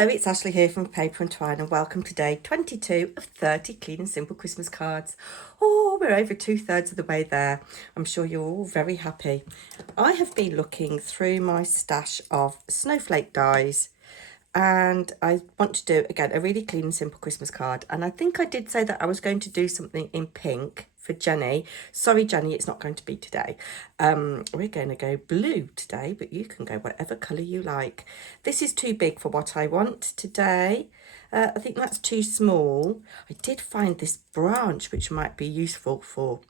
Hello, it's Ashley here from Paper&Twine and welcome to day 22 of 30 clean and simple Christmas cards. Oh, we're over 2/3 of the way there. I'm sure you're all very happy. I have been looking through my stash of Snowflake dies and I want to do, again, a really clean and simple Christmas card. And I think I did say that I was going to do something in pink for Jenny. Sorry, Jenny, it's not going to be today. We're going to go blue today, but you can go whatever colour you like. This is too big for what I want today. I think that's too small. I did find this branch, which might be useful for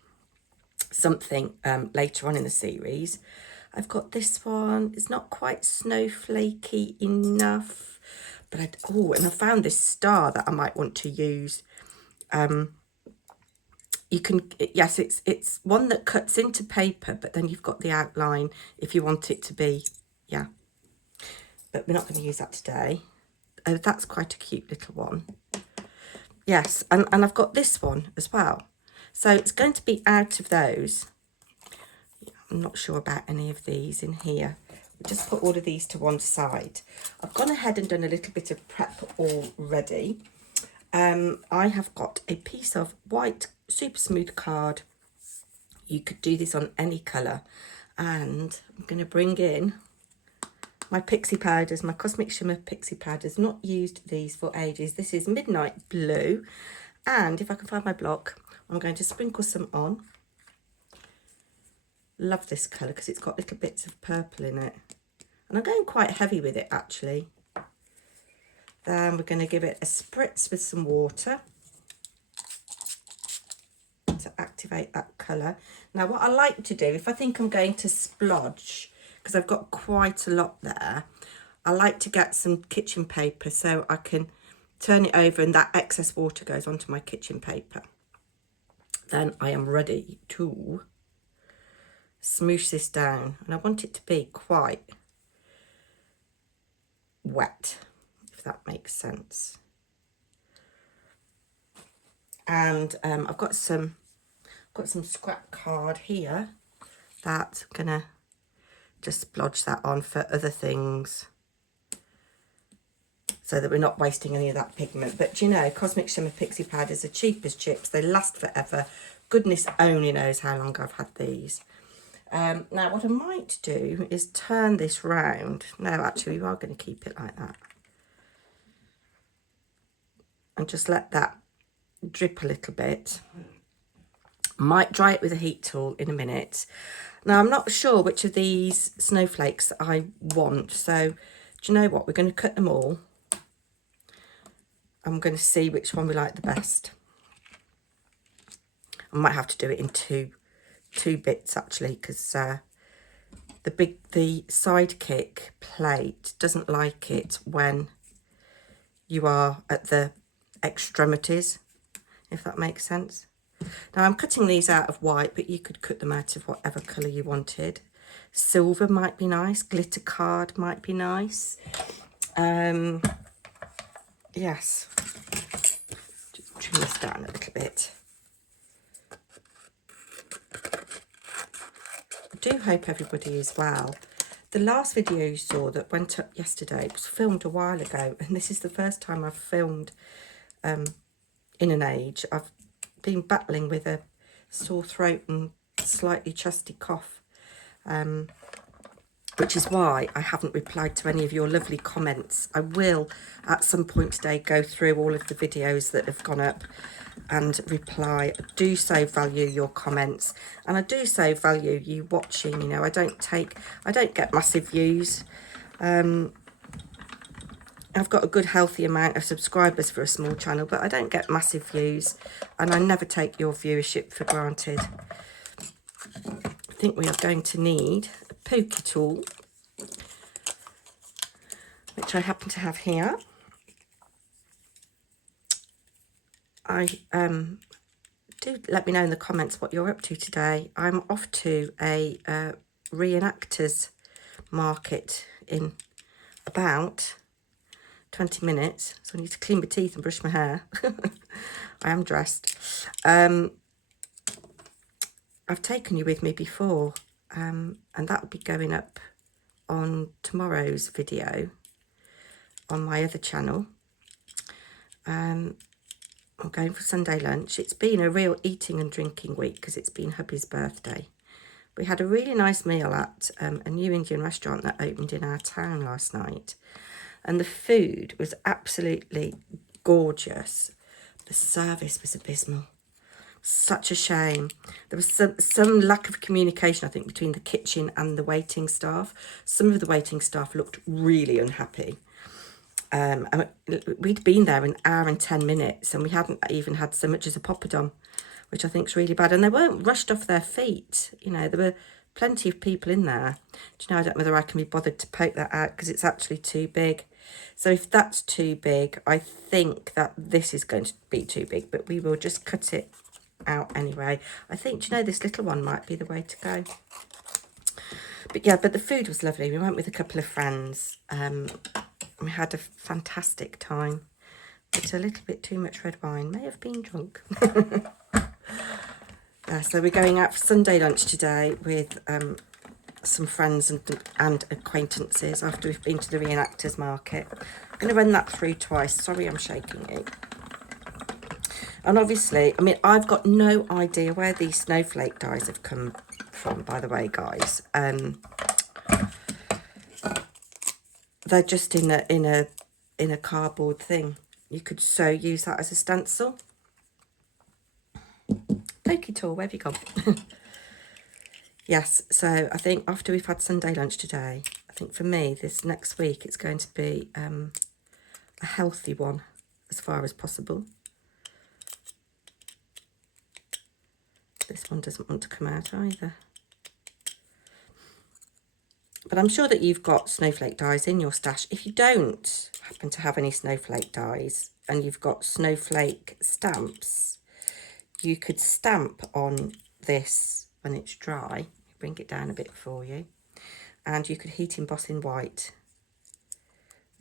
something later on in the series. I've got this one. It's not quite snowflakey enough, but and I found this star that I might want to use. You can, yes, it's one that cuts into paper, but then you've got the outline if you want it to be, yeah. But we're not going to use that today. Oh, that's quite a cute little one. Yes, and I've got this one as well. So it's going to be out of those. I'm not sure about any of these in here. We'll just put all of these to one side. I've gone ahead and done a little bit of prep already. I have got a piece of white super smooth card. You could do this on any colour, and I'm going to bring in my pixie powders, my Cosmic Shimmer Pixie Powders. Not used these for ages. This is Midnight Blue, and if I can find my block, I'm going to sprinkle some on. Love this colour because it's got little bits of purple in it, and I'm going quite heavy with it actually. Then we're going to give it a spritz with some water to activate that colour. Now what I like to do, if I think I'm going to splodge, because I've got quite a lot there, I like to get some kitchen paper so I can turn it over and that excess water goes onto my kitchen paper. Then I am ready to smoosh this down, and I want it to be quite wet, if that makes sense. And I've got some scrap card here that I'm gonna just splodge that on for other things so that we're not wasting any of that pigment. But you know, Cosmic Shimmer Pixie Powders are cheap as chips. They last forever. Goodness only knows how long I've had these. Now what I might do is turn this round. No, actually we are going to keep it like that. And just let that drip a little bit. Might dry it with a heat tool in a minute. Now I'm not sure which of these snowflakes I want, so do you know what, we're going to cut them all. I'm going to see which one we like the best. I might have to do it in two bits actually, because the sidekick plate doesn't like it when you are at the extremities, if that makes sense. Now I'm cutting these out of white, but you could cut them out of whatever colour you wanted. Silver might be nice, glitter card might be nice. Yes, just trim this down a little bit. I do hope everybody is well. The last video you saw that went up yesterday was filmed a while ago, and this is the first time I've filmed in an age. I've been battling with a sore throat and slightly chesty cough, which is why I haven't replied to any of your lovely comments. I will at some point today go through all of the videos that have gone up and reply. I do so value your comments, and I do so value you watching. You know, I don't get massive views. I've got a good healthy amount of subscribers for a small channel, but I don't get massive views, and I never take your viewership for granted. I think we are going to need a pokey tool, which I happen to have here. Do let me know in the comments what you're up to today. I'm off to a reenactors market in about 20 minutes, so I need to clean my teeth and brush my hair. I am dressed. I've taken you with me before, and that will be going up on tomorrow's video on my other channel. I'm going for Sunday lunch. It's been a real eating and drinking week because it's been hubby's birthday. We had a really nice meal at a new Indian restaurant that opened in our town last night. And the food was absolutely gorgeous. The service was abysmal. Such a shame. There was some lack of communication, I think, between the kitchen and the waiting staff. Some of the waiting staff looked really unhappy. And we'd been there an hour and 10 minutes and we hadn't even had so much as a poppadom, which I think is really bad. And they weren't rushed off their feet. You know, there were plenty of people in there. Do you know, I don't know whether I can be bothered to poke that out because it's actually too big. So if that's too big, I think that this is going to be too big, but we will just cut it out anyway. I think, do you know, this little one might be the way to go. But yeah, but the food was lovely. We went with a couple of friends. We had a fantastic time. But a little bit too much red wine. May have been drunk. So we're going out for Sunday lunch today with some friends and acquaintances after we've been to the reenactors market. I'm going to run that through twice. Sorry, I'm shaking you. And obviously, I mean, I've got no idea where these snowflake dies have come from, by the way, guys. They're just in a cardboard thing. You could so use that as a stencil. Pokey tool, where have you gone? Yes, so I think after we've had Sunday lunch today, I think for me, this next week, it's going to be a healthy one as far as possible. This one doesn't want to come out either. But I'm sure that you've got snowflake dies in your stash. If you don't happen to have any snowflake dies and you've got snowflake stamps, you could stamp on this when it's dry. Bring it down a bit for you. And you could heat emboss in white,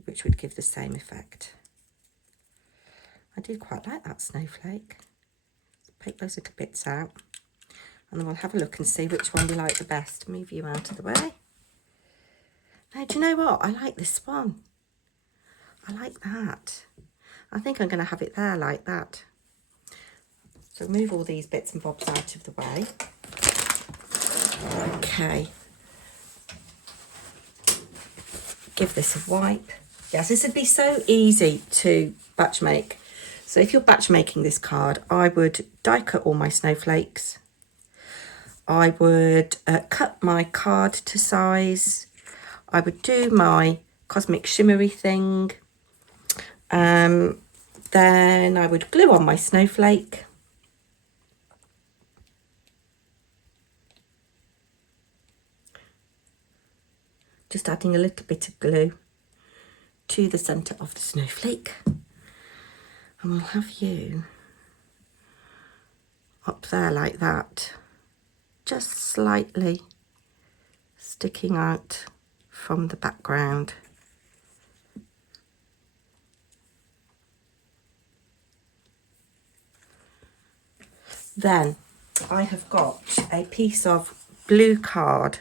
which would give the same effect. I do quite like that snowflake. Pick those little bits out. And then we'll have a look and see which one we like the best. Move you out of the way. Now, do you know what? I like this one. I like that. I think I'm going to have it there like that. So move all these bits and bobs out of the way. Okay. Give this a wipe. Yes, this would be so easy to batch make. So if you're batch making this card, I would die cut all my snowflakes. I would cut my card to size. I would do my Cosmic Shimmery thing. Then I would glue on my snowflake. Just adding a little bit of glue to the centre of the snowflake. And we'll have you up there like that. Just slightly sticking out from the background. Then I have got a piece of blue card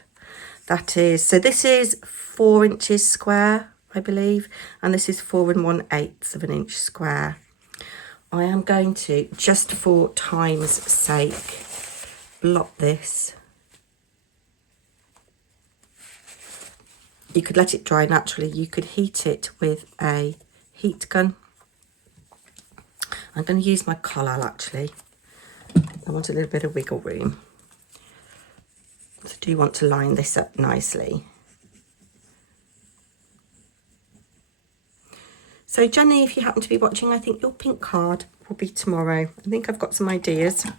that is, so this is 4 inches square, I believe, and this is 4 1/8 of an inch square. I am going to, just for time's sake, blot this. You could let it dry naturally. You could heat it with a heat gun. I'm going to use my collal actually. I want a little bit of wiggle room. So do you want to line this up nicely? So Jenny, if you happen to be watching, I think your pink card will be tomorrow. I think I've got some ideas. There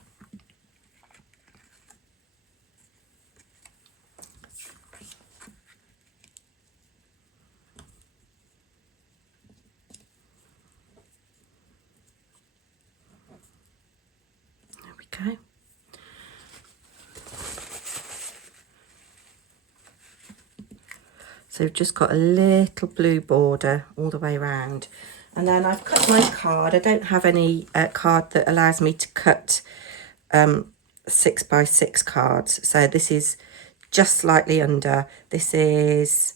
we go. So we've just got a little blue border all the way around. And then I've cut my card. I don't have any card that allows me to cut 6 by 6 cards. So this is just slightly under. This is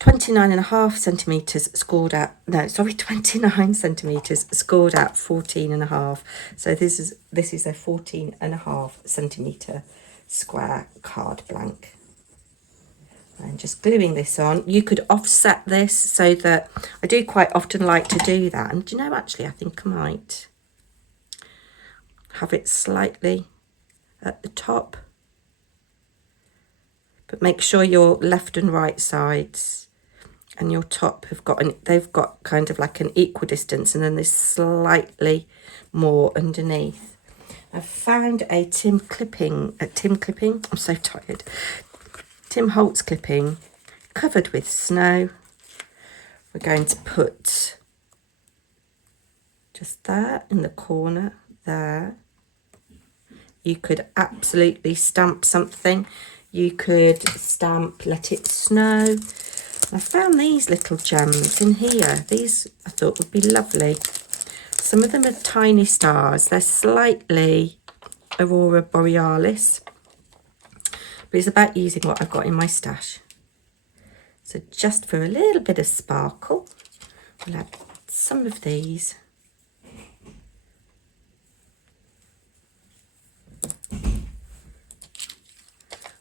29.5 centimetres scored at, no, sorry, 29 centimetres scored at 14.5. So this is a 14.5 centimetre square card blank. And just gluing this on. You could offset this so that, I do quite often like to do that. And do you know, actually, I think I might have it slightly at the top. But make sure your left and right sides and your top have got they've got kind of like an equal distance, and then there's slightly more underneath. I've found a Tim clipping, I'm so tired. Tim Holtz clipping covered with snow. We're going to put just there in the corner there. You could absolutely stamp something. You could stamp Let It Snow. I found these little gems in here. These I thought would be lovely. Some of them are tiny stars. They're slightly Aurora Borealis. But it's about using what I've got in my stash. So just for a little bit of sparkle, we'll add some of these.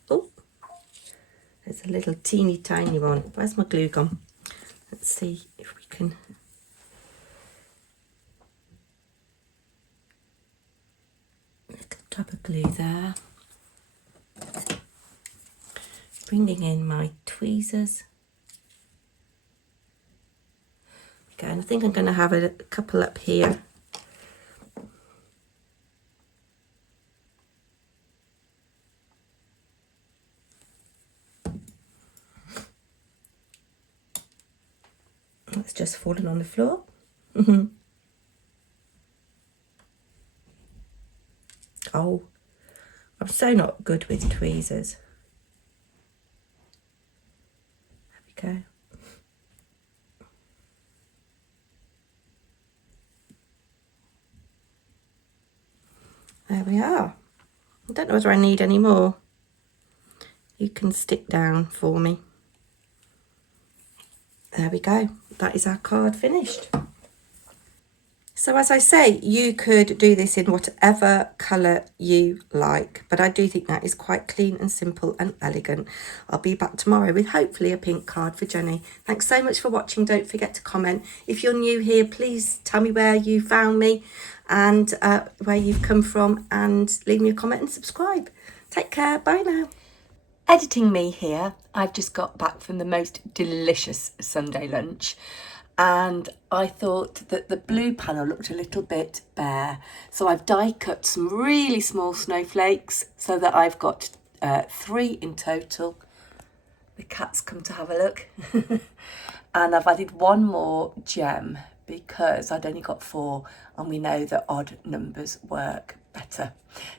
Oh, there's a little teeny tiny one. Where's my glue gone? Let's see if we can. Little dab of glue there. Bringing in my tweezers. Okay, and I think I'm going to have a couple up here. It's just fallen on the floor. Oh, I'm so not good with tweezers. There we go. There we are. I don't know whether I need any more. You can stick down for me. There we go. That is our card finished. So as I say, you could do this in whatever colour you like, but I do think that is quite clean and simple and elegant. I'll be back tomorrow with hopefully a pink card for Jenny. Thanks so much for watching. Don't forget to comment. If you're new here, please tell me where you found me and where you've come from, and leave me a comment and subscribe. Take care. Bye now. Editing me here. I've just got back from the most delicious Sunday lunch. And I thought that the blue panel looked a little bit bare. So I've die cut some really small snowflakes so that I've got 3 in total. The cat's come to have a look. And I've added 1 more gem because I'd only got 4, and we know that odd numbers work better.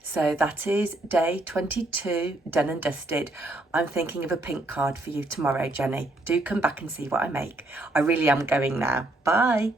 So that is day 22 done and dusted. I'm thinking of a pink card for you tomorrow, Jenny. Do come back and see what I make. I really am going now. Bye.